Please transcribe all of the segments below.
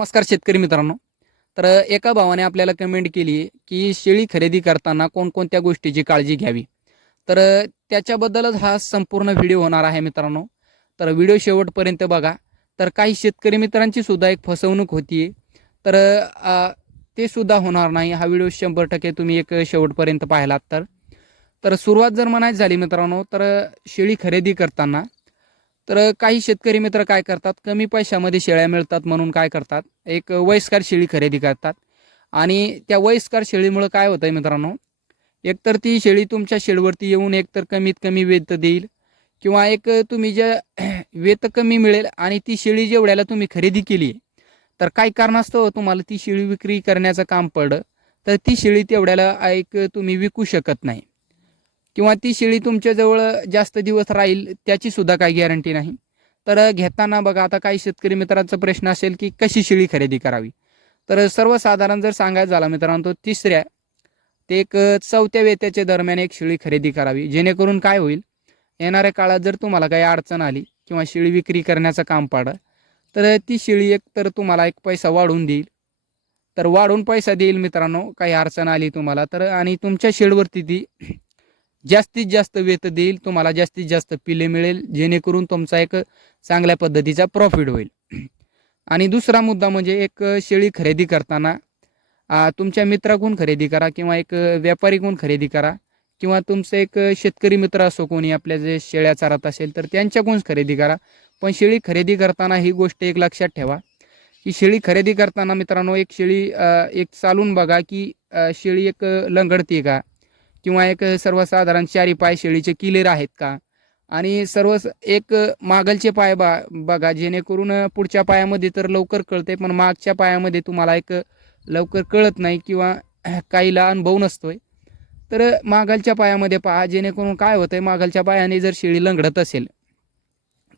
नमस्कार शेतकरी मित्रांनो. तर एका भावाने आपल्याला कमेंट केली आहे की शेळी खरेदी करताना कोणकोणत्या गोष्टीची काळजी घ्यावी. तर त्याच्याबद्दलच हा संपूर्ण व्हिडिओ होणार आहे मित्रांनो. तर व्हिडिओ शेवटपर्यंत बघा. तर काही शेतकरी मित्रांची सुद्धा एक फसवणूक होतीये. तर ते सुद्धा होणार नाही. हा व्हिडिओ 100% तुम्ही एक शेवटपर्यंत पाहिलात तर. तर सुरुवात जर म्हणायची झाली मित्रांनो, तर शेळी खरेदी करताना तर काही शेतकरी मित्र काय करतात, कमी पैशामध्ये शेळ्या मिळतात म्हणून काय करतात, एक वयस्कर शेळी खरेदी करतात. आणि त्या वयस्कर शेळीमुळं काय होतंय मित्रांनो, एकतर ती शेळी तुमच्या शेडवरती येऊन एकतर कमीत कमी वेत देईल, किंवा एक तुम्ही जे वेत कमी मिळेल आणि ती शेळी जेवढ्याला तुम्ही खरेदी केली, तर काही कारणास्तव तुम्हाला ती शेळी विक्री करण्याचं काम पडलं, तर ती शेळी तेवढ्याला एक तुम्ही विकू शकत नाही, किंवा ती शेळी तुमच्याजवळ जास्त दिवस राहील त्याची सुद्धा काही गॅरंटी नाही. तर घेताना बघा, आता काही शेतकरी मित्रांचा प्रश्न असेल की कशी शेळी खरेदी करावी. तर सर्वसाधारण जर सांगायचं झाला मित्रांनो, तो तिसऱ्या ते एक चौथ्या वेत्याच्या दरम्यान एक शेळी खरेदी करावी. जेणेकरून काय होईल, येणाऱ्या काळात जर तुम्हाला काही अडचण आली किंवा शेळी विक्री करण्याचं काम पडलं, तर ती शेळी एक तर तुम्हाला एक पैसा वाढवून देईल. तर वाढवून पैसा देईल मित्रांनो, काही अडचण आली तुम्हाला तर, आणि तुमच्या शेडवरती ती जास्तीत जास्त वेत देईल, तुम्हाला जास्तीत जास्त पिले मिळेल, जेणेकरून तुमचा एक चांगल्या पद्धतीचा प्रॉफिट होईल. आणि दुसरा मुद्दा म्हणजे एक शेळी खरेदी करताना तुमच्या मित्राकडून खरेदी करा किंवा एक व्यापारीकडून खरेदी करा, किंवा तुमचं एक शेतकरी मित्र असो कोणी आपल्या जे शेळ्या चारत असेल तर त्यांच्याकडून खरेदी करा. पण शेळी खरेदी करताना ही गोष्ट एक लक्षात ठेवा की शेळी खरेदी करताना मित्रांनो, एक शेळी एक चालून बघा की शेळी एक लंगडते का, किंवा एक सर्वसाधारण चारी पाय शेळीचे क्लिअर आहेत का, आणि सर्व एक मागलचे पाय बघा, जेणेकरून पुढच्या पायामध्ये तर लवकर कळते, पण मागच्या पायामध्ये तुम्हाला एक लवकर कळत नाही किंवा काहीला अनुभव नसतोय. तर मागलच्या पायामध्ये पहा, जेणेकरून काय होतंय, मागलच्या पायाने जर शेळी लंगडत असेल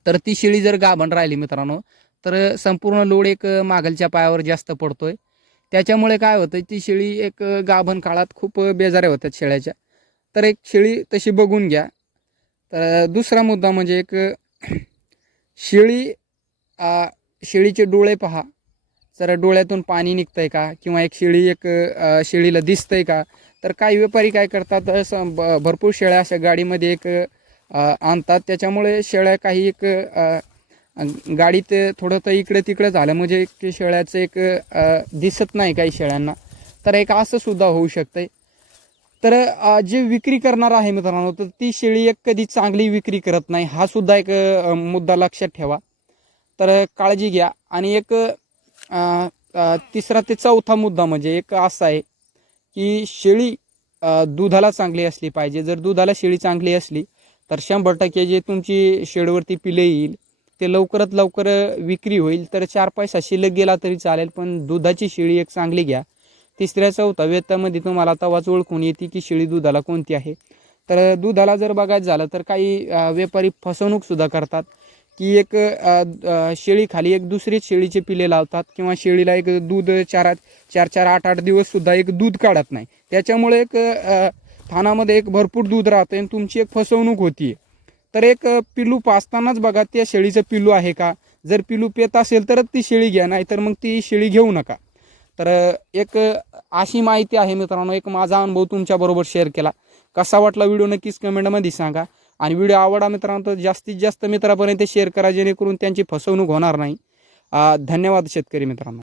तर ती शेळी जर गाभण राहिली मित्रांनो, तर संपूर्ण लोड एक मागलच्या पायावर जास्त पडतोय. त्याच्यामुळे काय होतं, ती शेळी एक गाभण काळात खूप बेजाऱ्या होतात शेळ्याच्या. तर एक शेळी तशी बघून घ्या. तर दुसरा मुद्दा म्हणजे एक शेळी शेळीचे डोळे पहा. जर डोळ्यातून पाणी निघतंय का, किंवा एक शेळी एक शेळीला दिसतंय का. तर काही व्यापारी काय करतात, भरपूर शेळ्या अशा गाडीमध्ये एक आणतात, त्याच्यामुळे शेळ्या काही एक गाडीत थोडं तर इकडे तिकडे झालं म्हणजे एक शेळ्याचं एक दिसत नाही काही शेळ्यांना. तर एक असं सुद्धा होऊ शकतंय. तर जे विक्री करणार आहे मित्रांनो, तर ती शेळी एक कधी चांगली विक्री करत नाही, हा सुद्धा एक मुद्दा लक्षात ठेवा. तर काळजी घ्या. आणि एक तिसरा ते चौथा मुद्दा म्हणजे एक असा आहे की शेळी दुधाला चांगली असली पाहिजे. जर दुधाला शेळी चांगली असली तर 100% जे तुमची शेडवरती पिले येईल ते लवकरात लवकर विक्री होईल. तर 4 पैसा शिल्लक गेला तरी चालेल, पण दुधाची शेळी एक चांगली घ्या. तिसऱ्या चौथा वेतामध्ये तुम्हाला तवाच ओळखून येते की शेळी दुधाला कोणती आहे. तर दुधाला जर बघायचं झालं तर काही व्यापारी फसवणूक सुद्धा करतात की एक शेळी खाली एक दुसरीच शेळीचे पिले लावतात, किंवा शेळीला एक दूध 4 8 दिवस सुद्धा एक दूध काढत नाही. त्याच्यामुळे एक थानामध्ये एक भरपूर दूध राहतं आणि तुमची एक फसवणूक होतीये. तर एक पिल्लू पाजतानाच बघा त्या शेळीचं पिल्लू आहे का. जर पिल्लू पेत असेल तरच ती शेळी घ्या, नाही तर मग ती शेळी घेऊ नका. तर एक अशी माहिती आहे मित्रांनो, एक माझा अनुभव तुमच्याबरोबर शेअर केला. कसा वाटला व्हिडिओ नक्कीच कमेंटमध्ये सांगा. आणि व्हिडिओ आवडा मित्रांनो तर जास्तीत जास्त मित्रापर्यंत शेअर करा, जेणेकरून त्यांची फसवणूक होणार नाही. धन्यवाद शेतकरी मित्रांनो.